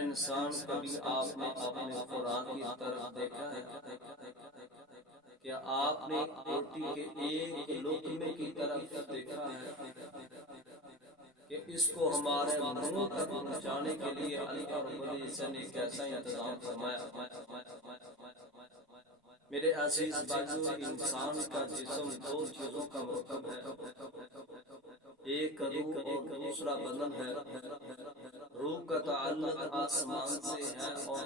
انسان کبھی آپ نے اپنے قرآن کی طرف دیکھا ہے؟ کیا آپ نے روٹی کے ایک لقمے کی طرف دیکھا ہے کہ اس کو ہمارے منہ تک پہنچانے کے لیے اللہ رب العزت نے کیسا انتظام فرمایا؟ میرے عزیز بھائیو، انسان کا جسم دو چیزوں کا مرکب ہے، ایک روح اور دوسرا بدن ہے۔ روح کا تعلق آسمان سے ہے اور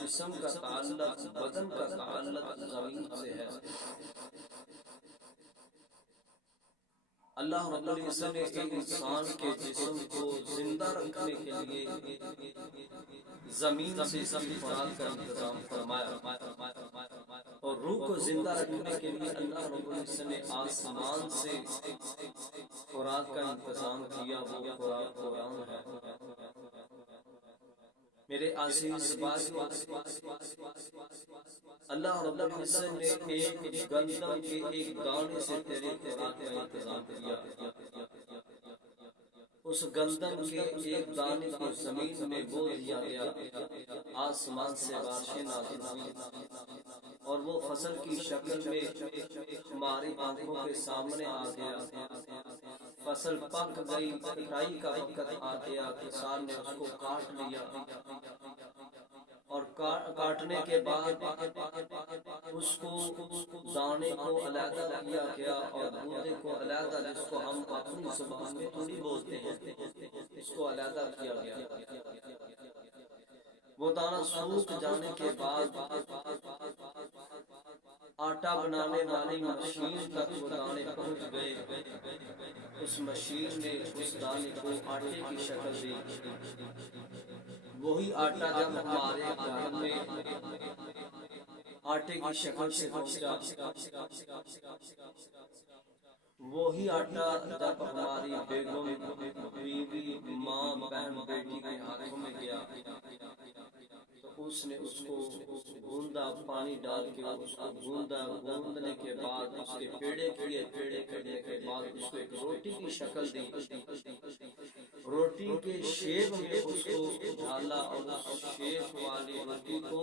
جسم کا تعلق، بدن کا تعلق زمین سے ہے۔ اللہ رب العزت نے ایک انسان کے جسم کو زندہ رکھنے کے لیے زمین سے اس کی خوراک کا انتظام فرمایا، اور روح کو زندہ رکھنے کے لیے اللہ رب العزت نے آسمان سے خوراک کا انتظام کیا، وہ خوراک قرآن ہے۔ میرے عزیز بھائیو، اللہ رب العزت نے ایک گندم کے ایک دانے سے تیری خوراک کا انتظام کیا۔ اس گندم کے ایک دانے کو زمین میں بو دیا گیا، آسمان سے بارشیں نازل ہوئی اور وہ فصل کی شکل میں ہماری آنکھوں کے سامنے آ گیا۔ فصل پک گئی، کٹائی کا وقت آ گیا، کسان نے اس کو کاٹ لیا، اور کاٹنے کے بعد اس کو دانے کو علیحدہ کیا گیا اور گوندے کو علیحدہ، جس کو ہم اپنی زبان میں تھوڑی بولتے ہیں، اس کو علیحدہ کیا گیا۔ وہ دانہ سوکھ جانے کے بعد آٹا بنانے والی مشین تک وہ دانے پہنچ گئے۔ اس مشین نے اس دانے کو آٹے کی شکل دی۔ وہی آٹا جب ہمارے گھر میں آٹے کی شکل سے پہنچا، وہی آٹا جب ہماری بیگم، بیوی، ماں، بہن، بیٹی کے ہاتھوں میں گیا تو اس نے اس کو گوندا، پانی ڈال کے اس کو گوندا، گوندنے کے بعد اس کے پیڑے کیے، پیڑے کرنے کے بعد اس کو ایک روٹی کی شکل دی، روٹی کے شیپ میں اس کو ڈالا، اور اس شیپ والی روٹی کو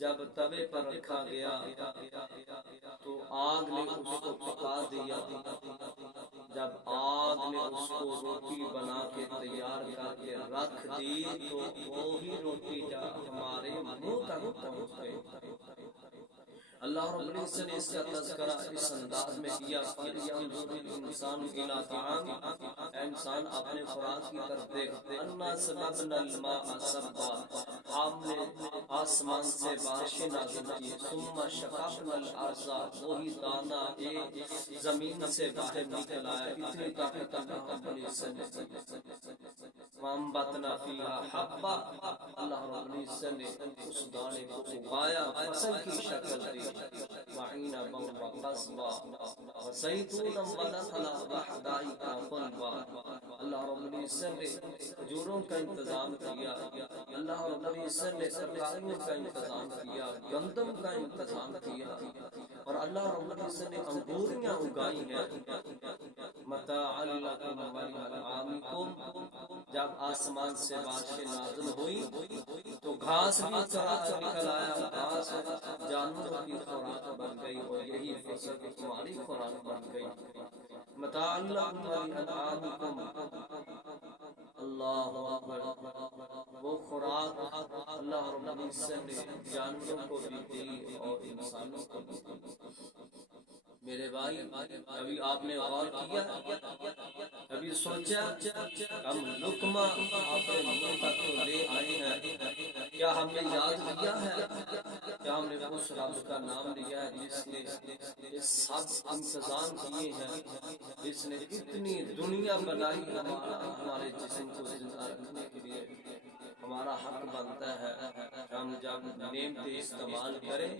جب توے پر رکھا گیا تو آگ نے اس کو پکا دیا۔ جب آگ نے اس کو روٹی بنا کے تیار کر کے رکھ دی تو وہی روٹی جب ہمارے منہ تک پہنچ گئی۔ اللہ رب العزت نے اس کا تذکرہ اس انداز میں کیا، فَلْيَنظُرِ الْإِنسَانُ إِلَىٰ طَعَامِهِ، اے انسان اپنے خوراک کی طرف دیکھ۔ أَنَّا سَبَبْنَا الْمَاءَ صَبًّا، ہم نے آسمان سے بارشیں نازل کی، ثُمَّ شَقَقْنَا الْأَرْضَ، وہی دانہ ایک زمین سے باہر نکل آیا، اتنی طاقت اللہ رب العزت نے۔ وَأَنبَتْنَا فِيهَا حَبًّا، اللہ رب العزت نے اس دانے کو اگایا، فصل کی شکل دی، وَعِنَبًا وَقَضْبًا وَزَيْتُونًا وَنَخْلًا وَحَدَائِقَ غُلْبًا، اللہ رب العزت نے کھجوروں کا انتظام کیا، اللہ رب العزت نے ترکاریوں کا انتظام کیا، گندم کا انتظام کیا، اور اللہ رب العزت نے انگوریاں اگائی ہیں، متاعا لکم ولانعامکم۔ جب آسمان سے بارشیں نازل ہوئی تو گھاس بھی نکل آیا، گھاس جانوروں کی خوراک بن گئی، اور یہی فصل تمہاری خوراک بن گئی، متاعا لکم ولانعامکم۔ اللہ اکبر، وہ خوراک اللہ رب العزت نے جانوروں کو بھی دی اور انسانوں کو بھی دی۔ میرے بھائی، کبھی آپ نے غور کیا، کبھی سوچا ہم لقمہ اپنے منہ تک تو لے آئے ہیں، کیا ہم نے یاد کیا ہے، کیا ہم نے اس رب کا نام لیا ہے جس نے یہ سب انتظام کیے ہیں، جس نے اتنی دنیا بنائی ہمارے جسم کو زندہ رکھنے کے لیے؟ ہمارا حق بنتا ہے ہم جب نعمتیں استعمال کریں،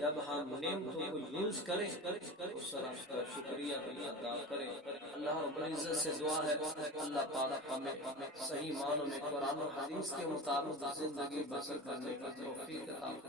جب ہم نعمتوں کو یوز کریں، اس رب کا شکریہ بھی ادا کریں۔ اللہ رب العزت سے دعا ہے اللہ پاک ہمیں صحیح معنوں میں قرآن و حدیث کے مطابق زندگی بسر کرنے کی توفیق عطا فرمائے۔